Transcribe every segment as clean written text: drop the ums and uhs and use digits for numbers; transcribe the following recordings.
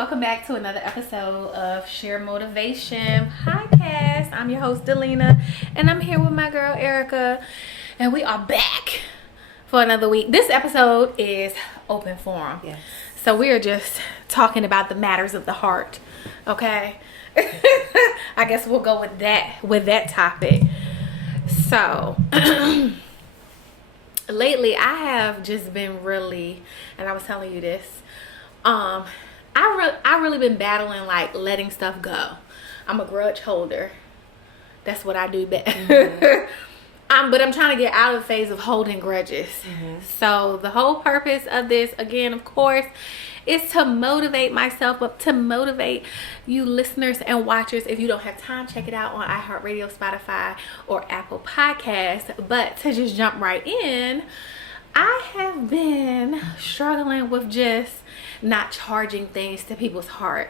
welcome back to another episode of Share Motivation Podcast. I'm your host, Dalena, and I'm here with my girl, Erika, and we are back for another week. This episode is open forum. Yes. So we are just talking about the matters of the heart, okay? I guess we'll go with that topic. So, lately I have just been really, and I was telling you this, I really been battling like letting stuff go. I'm a grudge holder. That's what I do best. Mm-hmm. But I'm trying to get out of the phase of holding grudges. Mm-hmm. So the whole purpose of this, again, of course, is to motivate myself, but to motivate you listeners and watchers. If you don't have time, check it out on iHeartRadio, Spotify, or Apple Podcasts. But to just jump right in, I have been struggling with just not charging things to people's heart.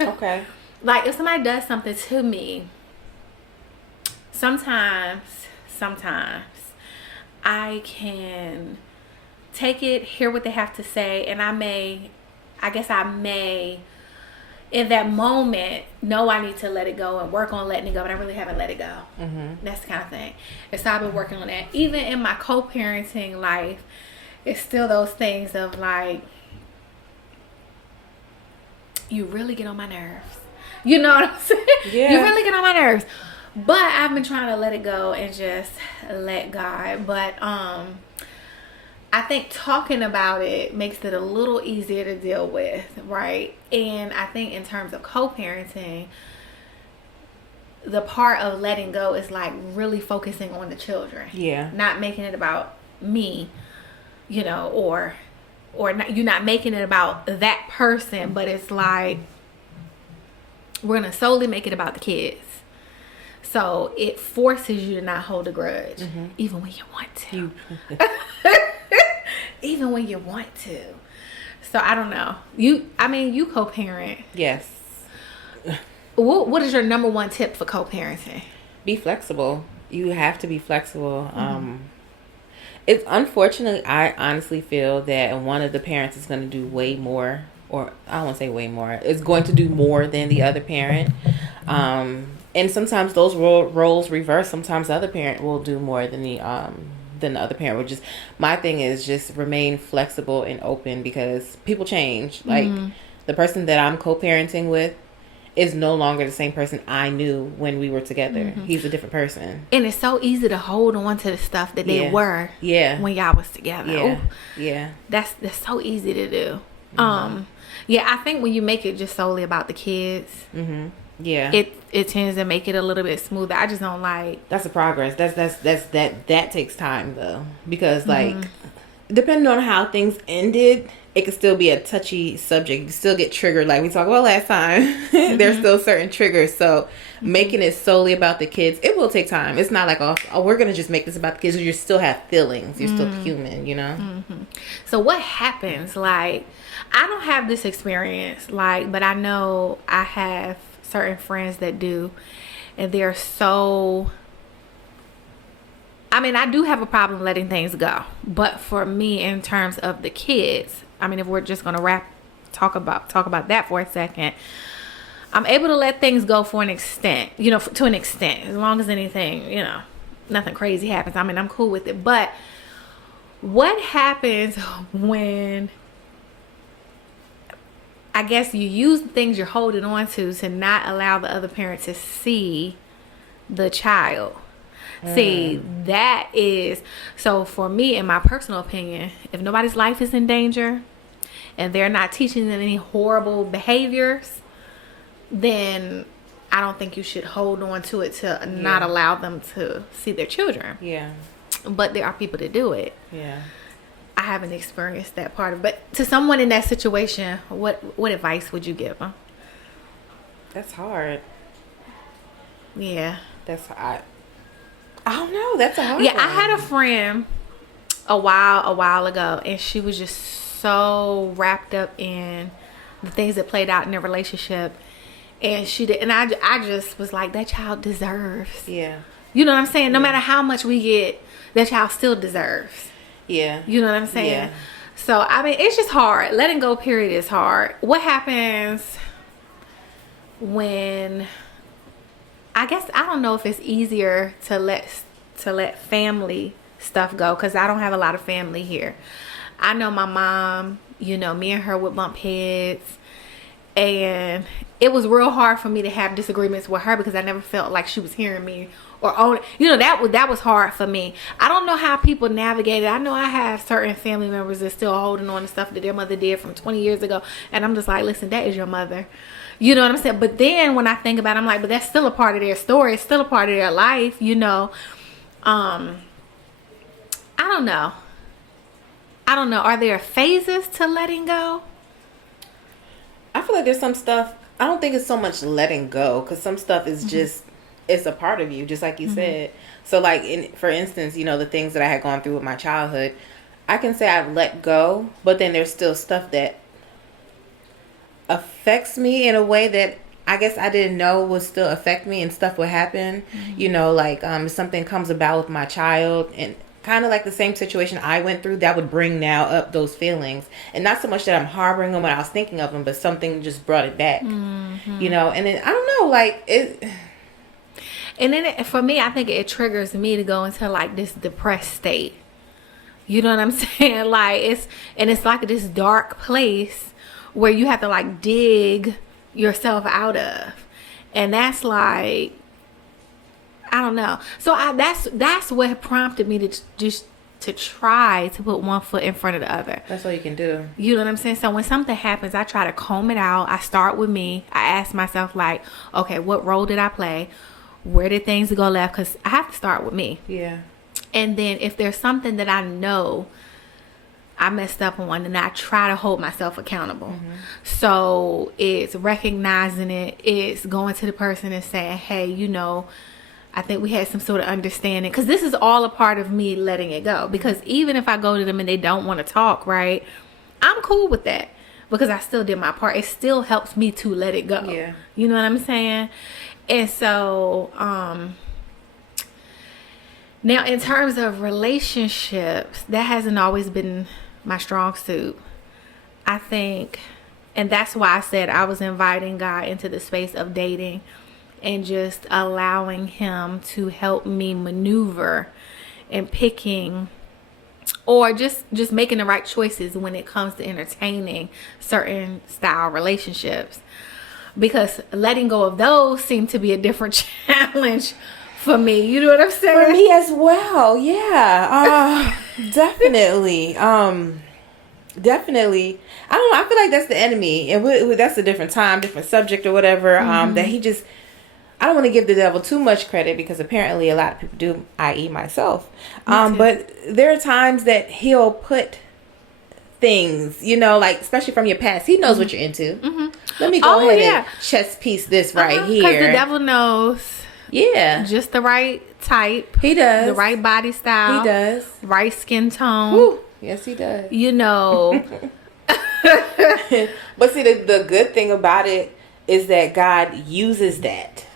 Okay. Like if somebody does something to me, sometimes I can take it, hear what they have to say, and I may in that moment know I need to let it go and work on letting it go, but I really haven't let it go. Mm-hmm. That's the kind of thing. And so I've been working on that. Even in my co-parenting life, it's still those things of like, you really get on my nerves. You know what I'm saying? Yeah. You really get on my nerves. But I've been trying to let it go and just let God. But I think talking about it makes it a little easier to deal with, right? And I think in terms of co-parenting, the part of letting go is like really focusing on the children. Yeah. Not making it about me, you know, or not, you're not making it about that person, but it's like we're going to solely make it about the kids. So it forces you to not hold a grudge, mm-hmm. even when you want to. Even when you want to. So I don't know. You co-parent. Yes. What is your number one tip for co-parenting? Be flexible. You have to be flexible. Mm-hmm. It's unfortunately, I honestly feel that one of the parents is going to do way more, or I don't want to say way more. It's going to do more than the other parent. And sometimes those roles reverse. Sometimes the other parent will do more than the other parent. Which is, my thing is just remain flexible and open, because people change. Like the person that I'm co-parenting with is no longer the same person I knew when we were together. Mm-hmm. He's a different person. And it's so easy to hold on to the stuff that they were when y'all was together. Yeah. Ooh, yeah. That's so easy to do. Mm-hmm. Yeah, I think when you make it just solely about the kids, mm-hmm. yeah, it tends to make it a little bit smoother. I just don't like. That's a progress. That takes time though, because like depending on how things ended, it could still be a touchy subject. You can still get triggered, like we talked about last time. Mm-hmm. There's still certain triggers. So making it solely about the kids, it will take time. It's not like, oh, we're going to just make this about the kids. You still have feelings. You're still human, you know? Mm-hmm. So what happens? Like, I don't have this experience, like, but I know I have certain friends that do. And they're so... I mean, I do have a problem letting things go. But for me, in terms of the kids... I mean, if we're just going to talk about that for a second, I'm able to let things go for an extent, you know, to an extent, as long as anything, you know, nothing crazy happens. I mean, I'm cool with it. But what happens when, I guess, you use the things you're holding on to not allow the other parent to see the child? See, that is, so for me, in my personal opinion, if nobody's life is in danger and they're not teaching them any horrible behaviors, then I don't think you should hold on to it to not allow them to see their children. Yeah. But there are people that do it. Yeah. I haven't experienced that part of it. But to someone in that situation, what advice would you give them? That's hard. Yeah. That's hard. I don't know. That's a hard one. Yeah, I had a friend a while ago, and she was just so wrapped up in the things that played out in their relationship, and she did. And I just was like, that child deserves. Yeah. You know what I'm saying? No matter how much we get, that child still deserves. Yeah. You know what I'm saying? Yeah. So, I mean, it's just hard. Letting go, period, is hard. What happens when, I guess, I don't know if it's easier to let family stuff go, because I don't have a lot of family here. I know my mom, you know, me and her would bump heads, and it was real hard for me to have disagreements with her because I never felt like she was hearing me or own it. You know, that was hard for me. I don't know how people navigate it. I know I have certain family members that still holding on to stuff that their mother did from 20 years ago, and I'm just like, listen, that is your mother. You know what I'm saying? But then when I think about it, I'm like, but that's still a part of their story. It's still a part of their life, you know. I don't know. Are there phases to letting go? I feel like there's some stuff, I don't think it's so much letting go, because some stuff is just, it's a part of you, just like you said. So like, for instance, you know, the things that I had gone through with my childhood, I can say I've let go, but then there's still stuff that affects me in a way that I guess I didn't know would still affect me, and stuff would happen. You know, like something comes about with my child, and kind of like the same situation I went through, that would bring now up those feelings. And not so much that I'm harboring them when I was thinking of them, but something just brought it back. You know, and then I don't know, like it. And then for me, I think it triggers me to go into like this depressed state. You know what I'm saying? Like it's like this dark place where you have to like dig yourself out of, and that's like, I don't know. So that's what prompted me to just to try to put one foot in front of the other. That's all you can do. You know what I'm saying? So when something happens, I try to comb it out. I start with me. I ask myself like, okay, what role did I play? Where did things go left? Because I have to start with me. Yeah. And then if there's something that I know I messed up on, and I try to hold myself accountable. So it's recognizing it. It's going to the person and saying, hey, you know, I think we had some sort of understanding, because this is all a part of me letting it go. Because even if I go to them and they don't want to talk, right, I'm cool with that, because I still did my part. It still helps me to let it go. Yeah. You know what I'm saying? And so, now in terms of relationships, that hasn't always been my strong suit, I think. And that's why I said I was inviting God into the space of dating, and just allowing him to help me maneuver and picking, or just making the right choices when it comes to entertaining certain style relationships, because letting go of those seem to be a different challenge for me. You know what I'm saying? For me as well. Yeah. Definitely. Definitely. I don't know. I feel like that's the enemy, and that's a different time, different subject or whatever. That he just, I don't want to give the devil too much credit, because apparently a lot of people do, i.e. myself. But there are times that he'll put things, you know, like especially from your past. He knows what you're into. Let me go ahead and chess piece this right here. Because the devil knows. Yeah. Just the right type. He does. The right body style. He does. Right skin tone. Whew. Yes, he does. You know. But see, the good thing about it is that God uses that.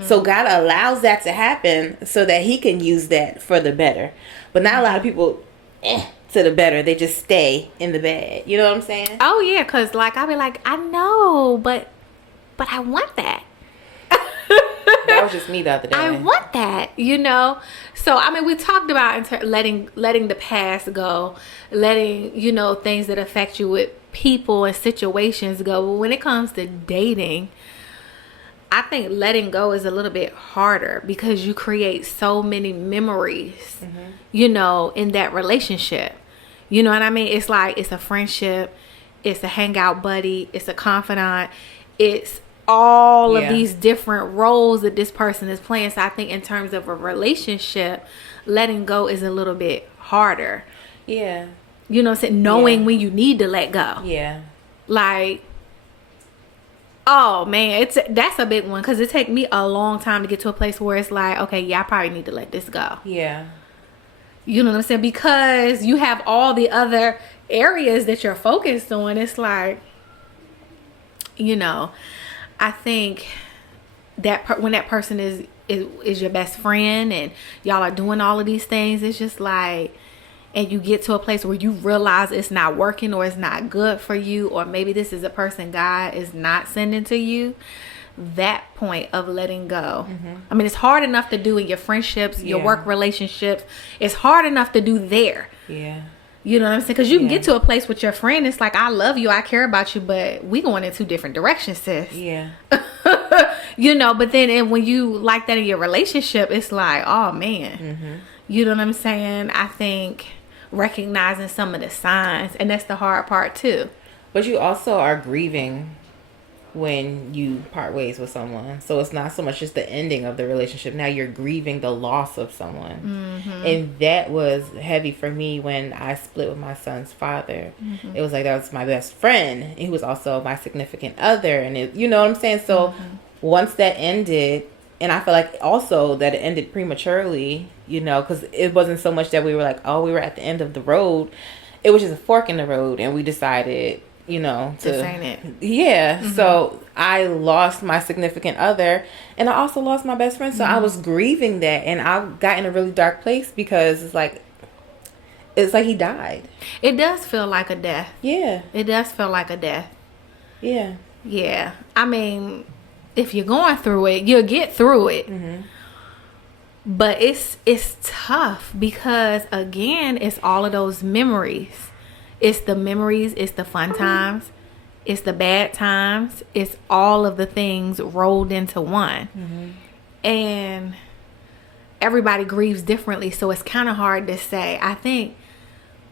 So God allows that to happen so that he can use that for the better. But not a lot of people to the better. They just stay in the bad. You know what I'm saying? Oh, yeah. Because, like, I'll be like, I know, but I want that. That was just me the other day. I want that, you know. So I mean, we talked about letting the past go, letting, you know, things that affect you with people and situations go. But when it comes to dating, I think letting go is a little bit harder, because you create so many memories, you know, in that relationship. You know what I mean? It's like, it's a friendship, it's a hangout buddy, it's a confidant, it's all of these different roles that this person is playing. So I think in terms of a relationship, letting go is a little bit harder. Yeah. You know what I'm saying? Knowing when you need to let go. Yeah. Like, oh man, that's a big one, because it take me a long time to get to a place where it's like, okay, yeah, I probably need to let this go. Yeah. You know what I'm saying? Because you have all the other areas that you're focused on. It's like, you know, I think that when that person is your best friend and y'all are doing all of these things, it's just like, and you get to a place where you realize it's not working or it's not good for you, or maybe this is a person God is not sending to you, that point of letting go. I mean, it's hard enough to do in your friendships, your work relationships. It's hard enough to do there. Yeah. You know what I'm saying? Because you can get to a place with your friend. It's like, I love you, I care about you, but we going in two different directions, sis. Yeah. You know, but then when you like that in your relationship, it's like, oh man. You know what I'm saying? I think recognizing some of the signs, and that's the hard part too. But you also are grieving when you part ways with someone, so it's not so much just the ending of the relationship. Now you're grieving the loss of someone. And that was heavy for me when I split with my son's father. It was like, that was my best friend, and he was also my significant other, and it, you know what I'm saying? So once that ended, and I feel like also that it ended prematurely, you know, because it wasn't so much that we were like, oh, we were at the end of the road. It was just a fork in the road, and we decided, you know, this ain't it. Yeah. So I lost my significant other, and I also lost my best friend. So I was grieving that, and I got in a really dark place because it's like he died. It does feel like a death. Yeah. It does feel like a death. Yeah. Yeah. I mean, if you're going through it, you'll get through it. But it's tough because, again, it's all of those memories. It's the memories, it's the fun times, it's the bad times, it's all of the things rolled into one. And everybody grieves differently, so it's kind of hard to say. I think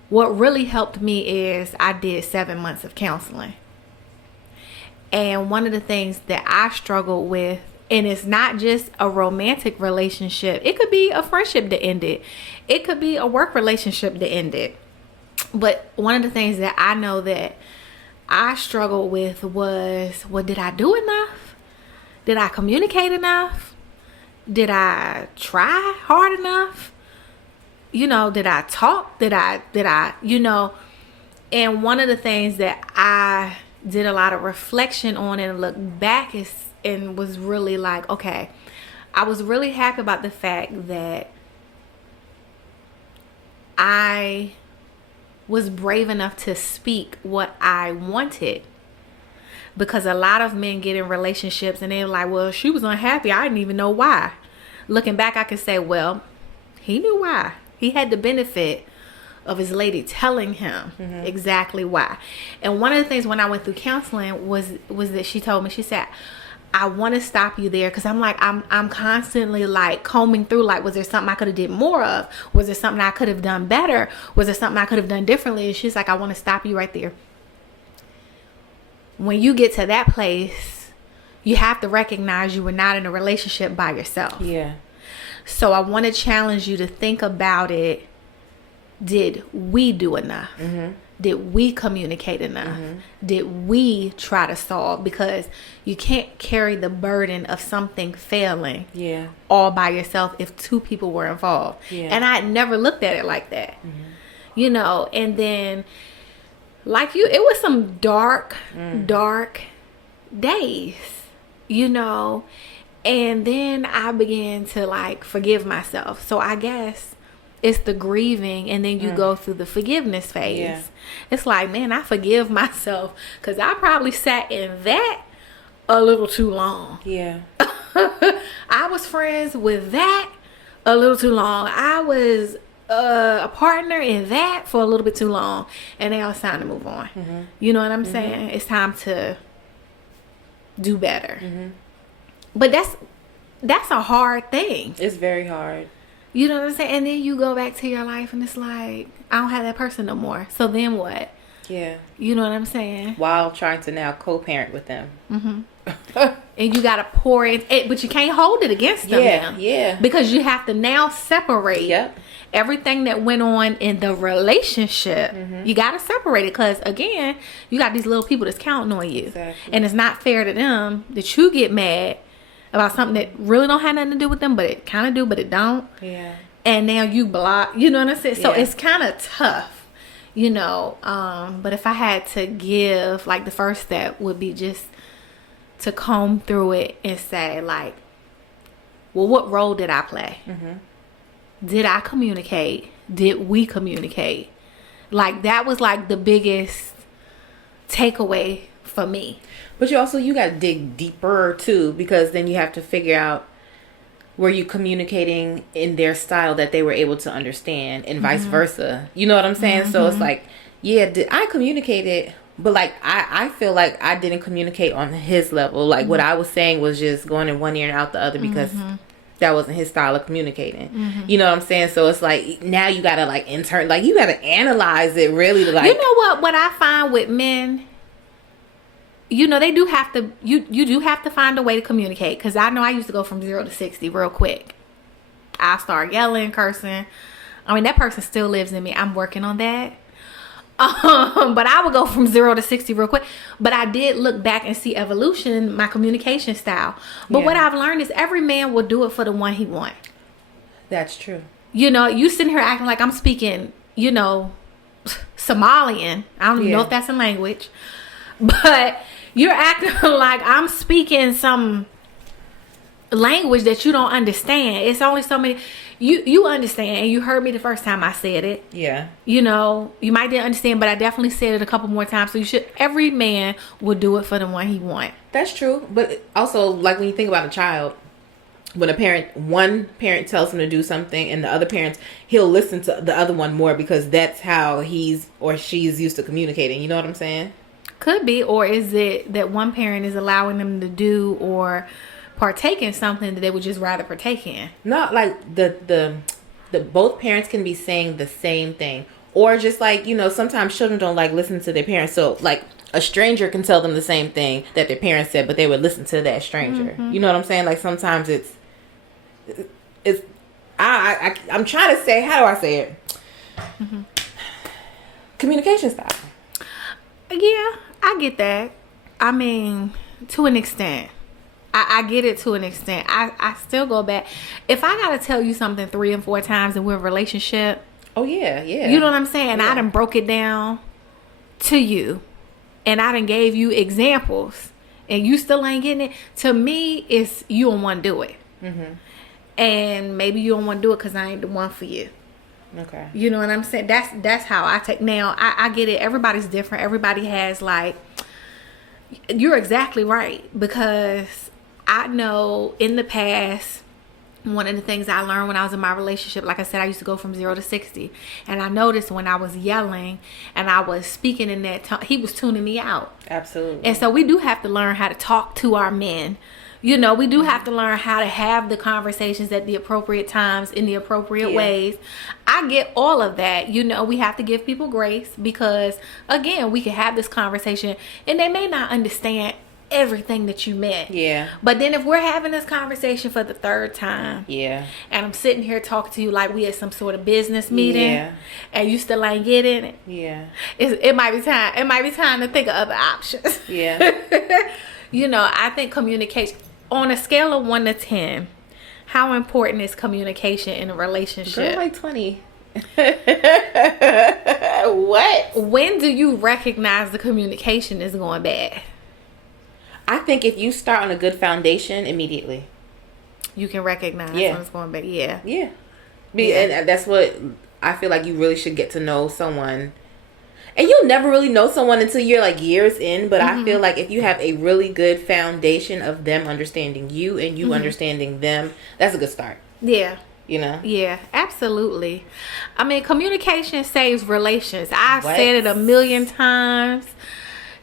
what really helped me is I did 7 months of counseling. And one of the things that I struggled with, and it's not just a romantic relationship, it could be a friendship that ended, it could be a work relationship that ended. But one of the things that I know that I struggled with was, well, did I do enough? Did I communicate enough? Did I try hard enough? You know, did I talk? Did I, you know? And one of the things that I did a lot of reflection on and look back and was really like, okay, I was really happy about the fact that I was brave enough to speak what I wanted. Because a lot of men get in relationships and they're like, well, she was unhappy, I didn't even know why. Looking back, I can say, well, he knew why. He had the benefit of his lady telling him exactly why. And one of the things when I went through counseling was that she told me, she said, I want to stop you there, because I'm like, I'm constantly like combing through, like, was there something I could have did more of? Was there something I could have done better? Was there something I could have done differently? And she's like, I want to stop you right there. When you get to that place, you have to recognize you were not in a relationship by yourself. Yeah. So I want to challenge you to think about it. Did we do enough? Did we communicate enough? Did we try to solve? Because you can't carry the burden of something failing all by yourself if two people were involved. And I had never looked at it like that. You know, and then like you, it was some dark days, you know. And then I began to like forgive myself. So I guess it's the grieving, and then you go through the forgiveness phase. It's like, man, I forgive myself because I probably sat in that a little too long. I was friends with that a little too long. I was a partner in that for a little bit too long, and now it's time to move on. You know what I'm saying? It's time to do better. But that's a hard thing. It's very hard. You know what I'm saying? And then you go back to your life and it's like, I don't have that person no more. So then what? Yeah. You know what I'm saying? While trying to now co-parent with them. And you got to pour it, but you can't hold it against them now. Yeah. Because you have to now separate everything that went on in the relationship. You got to separate it because, again, you got these little people that's counting on you. Exactly. And it's not fair to them that you get mad about something that really don't have nothing to do with them, but it kind of do, but it don't. And now you block, you know what I'm saying? So it's kind of tough, you know. But if I had to give, like, the first step would be just to comb through it and say, like, well, what role did I play? Did I communicate? did we communicate? Like, that was like the biggest takeaway for me. But you got to dig deeper too, because then you have to figure out, were you communicating in their style that they were able to understand, and vice versa? You know what I'm saying? So it's like, yeah, did I communicate it? But like, I feel like I didn't communicate on his level. Like, what I was saying was just going in one ear and out the other, because that wasn't his style of communicating. You know what I'm saying? So it's like, now you gotta like you gotta analyze it really. Like, you know what I find with men, you know, they do have to, you do have to find a way to communicate. Because I know I used to go from 0 to 60 real quick. I start yelling, cursing. I mean, that person still lives in me. I'm working on that. But I would go from 0 to 60 real quick. But I did look back and see evolution in my communication style. But what I've learned is every man will do it for the one he wants. That's true. You know, you sitting here acting like I'm speaking, you know, Somalian. I don't even know if that's a language. But you're acting like I'm speaking some language that you don't understand. It's only so many. You understand. You heard me the first time I said it. Yeah. You know, you might didn't understand, but I definitely said it a couple more times. So you should. Every man will do it for the one he want. That's true. But also, like, when you think about a child, when one parent tells him to do something, and the other parents, he'll listen to the other one more, because that's how he's or she's used to communicating. You know what I'm saying? Could be. Or is it that one parent is allowing them to do or partake in something that they would just rather partake in? Not like the both parents can be saying the same thing, or just like, you know, sometimes children don't like listen to their parents, so like a stranger can tell them the same thing that their parents said, but they would listen to that stranger. You know what I'm saying? Like, sometimes it's I'm trying to say, how do I say it? Communication style. Yeah, I get that. I mean, to an extent. I get it to an extent. I still go back. If I gotta tell you something 3 and 4 times and we're in a relationship. Oh, yeah. You know what I'm saying? Yeah. I done broke it down to you. And I done gave you examples. And you still ain't getting it. To me, it's you don't want to do it. And maybe you don't want to do it because I ain't the one for you. Okay. You know what I'm saying? That's how I take. Now, I get it. Everybody's different. Everybody has, like, you're exactly right. Because I know in the past, one of the things I learned when I was in my relationship, like I said, I used to go from 0 to 60. And I noticed when I was yelling and I was speaking in that tone, he was tuning me out. Absolutely. And so we do have to learn how to talk to our men. You know, we do have to learn how to have the conversations at the appropriate times in the appropriate ways. I get all of that. You know, we have to give people grace because, again, we can have this conversation and they may not understand everything that you meant. Yeah. But then if we're having this conversation for the 3rd time. Yeah. And I'm sitting here talking to you like we at some sort of business meeting. Yeah. And you still ain't getting it. Yeah. It might be time. It might be time to think of other options. Yeah. You know, I think communication, on a scale of 1 to 10, how important is communication in a relationship? Girl, like 20. What? When do you recognize the communication is going bad? I think if you start on a good foundation, immediately you can recognize when it's going bad. Yeah. And that's what I feel like. You really should get to know someone, and you'll never really know someone until you're like years in. But I feel like if you have a really good foundation of them understanding you and you understanding them, that's a good start. Yeah. You know? Yeah, absolutely. I mean, communication saves relations. I've said it a million times.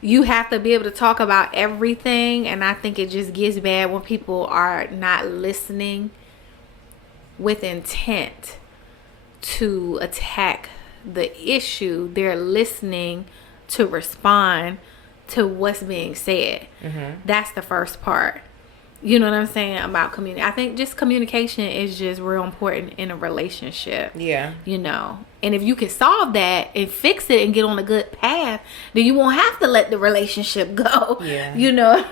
You have to be able to talk about everything, and I think it just gets bad when people are not listening with intent to attack the issue. They're listening to respond to what's being said. That's the first part. You know what I'm saying about community. I think just communication is just real important in a relationship. Yeah. You know, and if you can solve that and fix it and get on a good path, then you won't have to let the relationship go. Yeah. You know,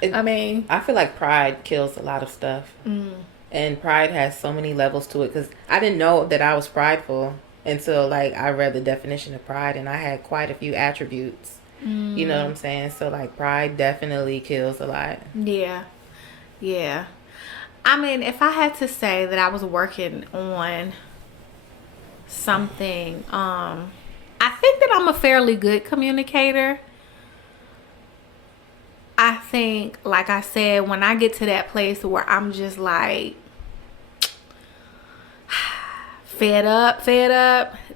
I mean, I feel like pride kills a lot of stuff. And pride has so many levels to it, because I didn't know that I was prideful until like I read the definition of pride, and I had quite a few attributes. You know what I'm saying? So like pride definitely kills a lot. Yeah. Yeah. I mean, if I had to say that I was working on something. I think that I'm a fairly good communicator. I think, like I said, when I get to that place where I'm just like fed up,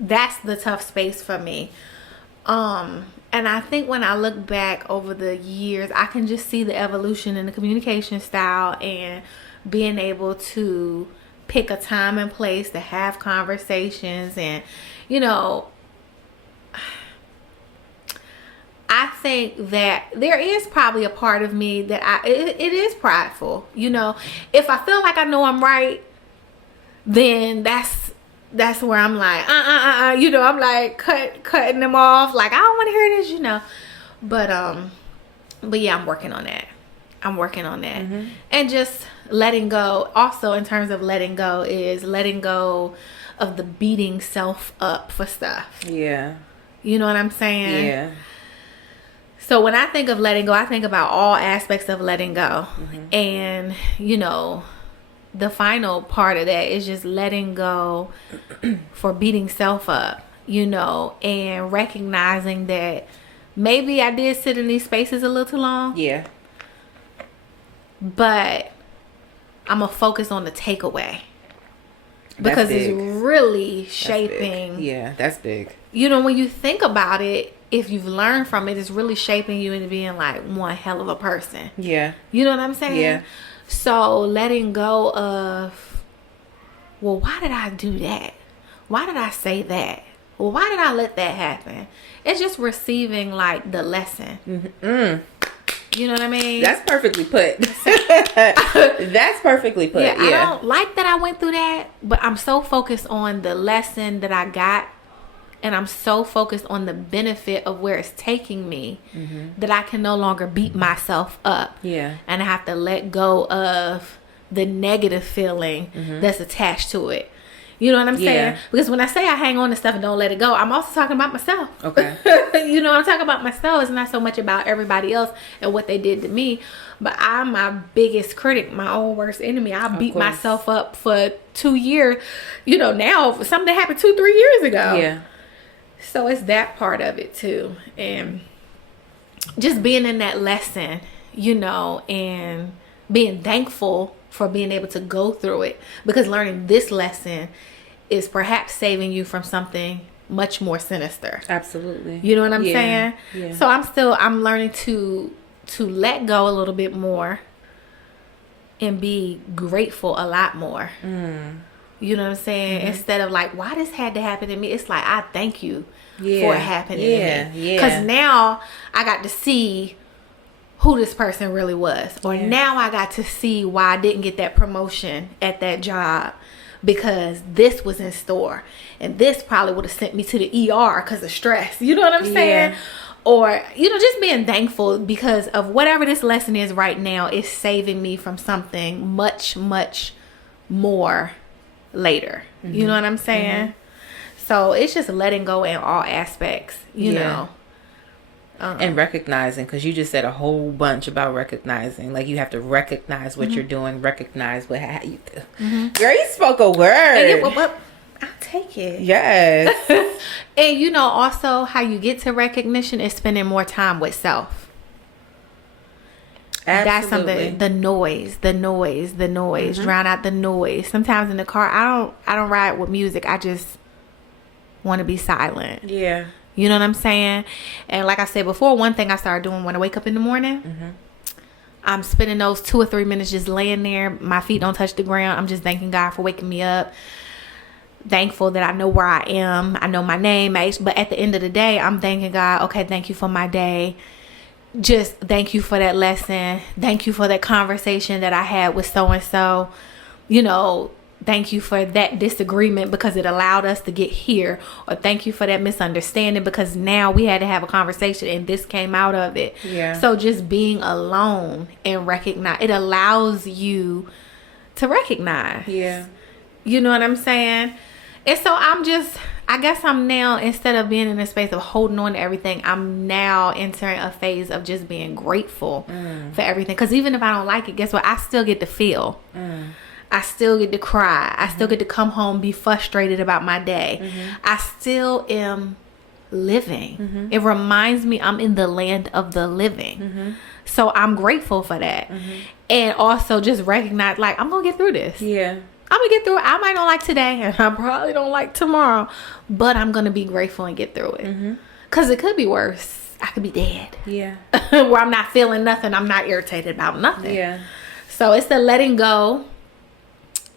that's the tough space for me. And I think when I look back over the years, I can just see the evolution in the communication style and being able to pick a time and place to have conversations. And, you know, I think that there is probably a part of me that it is prideful. You know, if I feel like I know I'm right, then that's where I'm like, you know, I'm like cutting them off. Like, I don't want to hear this, you know. But yeah, I'm working on that. Mm-hmm. And just letting go. Also, in terms of letting go, is letting go of the beating self up for stuff. Yeah. You know what I'm saying? Yeah. So when I think of letting go, I think about all aspects of letting go. Mm-hmm. And, you know, the final part of that is just letting go for beating self up, you know, and recognizing that maybe I did sit in these spaces a little too long. Yeah. But I'm going to focus on the takeaway. Because it's really shaping. That's big. You know, when you think about it, if you've learned from it, it's really shaping you into being like one hell of a person. Yeah. You know what I'm saying? Yeah. So letting go of, well, why did I do that? Why did I say that? Well, why did I let that happen? It's just receiving like the lesson. Mm-hmm. You know what I mean? That's perfectly put. That's perfectly put. Yeah, I don't like that I went through that, but I'm so focused on the lesson that I got. And I'm so focused on the benefit of where it's taking me that I can no longer beat myself up. Yeah. And I have to let go of the negative feeling that's attached to it. You know what I'm saying? Yeah. Because when I say I hang on to stuff and don't let it go, I'm also talking about myself. Okay. You know, I'm talking about myself. It's not so much about everybody else and what they did to me. But I'm my biggest critic, my own worst enemy. I beat myself up for 2 years. You know, now something that happened 2-3 years ago. Yeah. So it's that part of it too. And just being in that lesson, you know, and being thankful for being able to go through it. Because learning this lesson is perhaps saving you from something much more sinister. Absolutely. You know what I'm saying? Yeah. So I'm learning to let go a little bit more and be grateful a lot more. You know what I'm saying? Instead of like, why this had to happen to me? It's like, I thank you for it happening to me. Because now I got to see who this person really was. Or now I got to see why I didn't get that promotion at that job. Because this was in store. And this probably would have sent me to the ER because of stress. You know what I'm saying? Or, you know, just being thankful because of whatever this lesson is right now is saving me from something much, much more later. You know what I'm saying? So it's just letting go in all aspects, you know. And recognizing, because you just said a whole bunch about recognizing. Like, you have to recognize what you're doing, recognize what you do. Girl, you spoke a word. And I'll take it. Yes. And, you know, also how you get to recognition is spending more time with self. Absolutely. That's something. The noise. Drown out the noise. Sometimes in the car, I don't ride with music. I just want to be silent. Yeah. You know what I'm saying? And like I said before, one thing I started doing when I wake up in the morning, I'm spending those 2 or 3 minutes just laying there. My feet don't touch the ground. I'm just thanking God for waking me up. Thankful that I know where I am. I know my name, my age. But at the end of the day, I'm thanking God. Okay, thank you for my day. Just thank you for that lesson. Thank you for that conversation that I had with so-and-so. You know, thank you for that disagreement because it allowed us to get here. Or thank you for that misunderstanding because now we had to have a conversation and this came out of it. Yeah. So just being alone and recognize, it allows you to recognize. Yeah. You know what I'm saying? And so I guess I'm now, instead of being in a space of holding on to everything, I'm now entering a phase of just being grateful for everything. Because even if I don't like it, guess what? I still get to feel. I still get to cry. I still get to come home, be frustrated about my day. I still am living. It reminds me I'm in the land of the living. So I'm grateful for that. And also just recognize, like, I'm going to get through this. Yeah. I'm going to get through it. I might not like today, and I probably don't like tomorrow, but I'm going to be grateful and get through it. Because it could be worse. I could be dead. Yeah. Where I'm not feeling nothing. I'm not irritated about nothing. Yeah. So it's the letting go,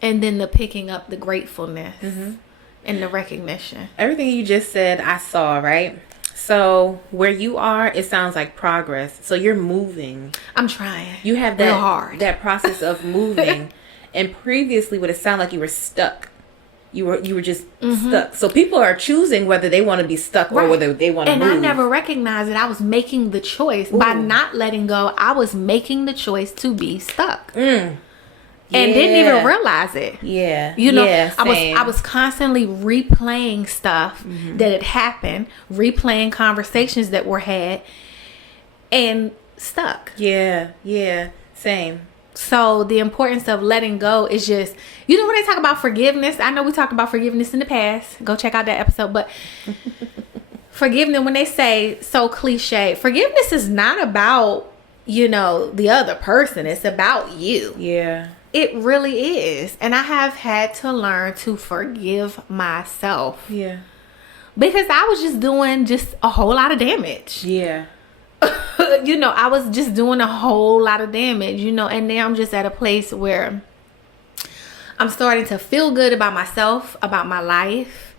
and then the picking up the gratefulness and the recognition. Everything you just said, I saw, right? So where you are, it sounds like progress. So you're moving. I'm trying. You have real hard. that process of moving. And previously, would it sound like you were stuck? You were just stuck. So people are choosing whether they want to be stuck or whether they want to move. And I never recognized that I was making the choice. By not letting go, I was making the choice to be stuck. And didn't even realize it. Yeah. You know, yeah, I was constantly replaying stuff that had happened, replaying conversations that were had, and stuck. Yeah. Yeah. Same. So the importance of letting go is just, you know, when they talk about forgiveness, I know we talked about forgiveness in the past. Go check out that episode. But forgiveness, when they say so cliche, forgiveness is not about, you know, the other person. It's about you. Yeah. It really is. And I have had to learn to forgive myself. Yeah. Because I was just doing just a whole lot of damage. Yeah. You know, I was just doing a whole lot of damage, you know, and now I'm just at a place where I'm starting to feel good about myself, about my life,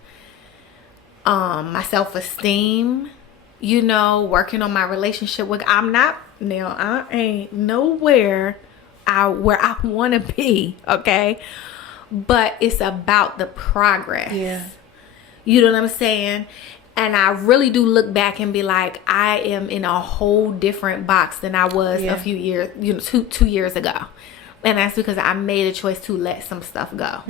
my self-esteem, you know, working on my relationship with, I ain't nowhere where I want to be, okay? But it's about the progress. Yeah. You know what I'm saying? And I really do look back and be like, I am in a whole different box than I was a few years, you know, two years ago. And that's because I made a choice to let some stuff go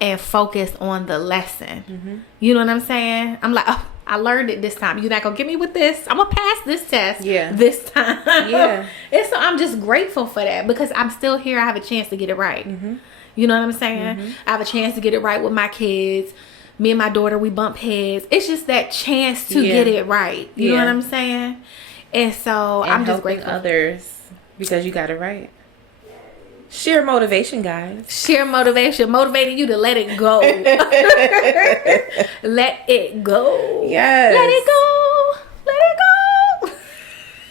and focus on the lesson. You know what I'm saying? I'm like, oh, I learned it this time. You're not going to get me with this. I'm going to pass this test this time. Yeah. And so I'm just grateful for that because I'm still here. I have a chance to get it right. You know what I'm saying? I have a chance to get it right with my kids. Me and my daughter, we bump heads. It's just that chance to get it right. You know what I'm saying? And so I'm just grateful. Others because you got it right. Sheer motivation, guys. Sheer motivation. Motivating you to let it go. Let it go. Yes. Let it go. Let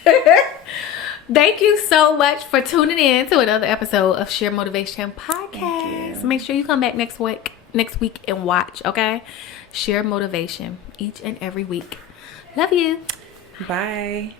it go. Thank you so much for tuning in to another episode of Sheer Motivation Podcast. Make sure you come back next week and watch, okay? Share motivation each and every week. Love you. Bye.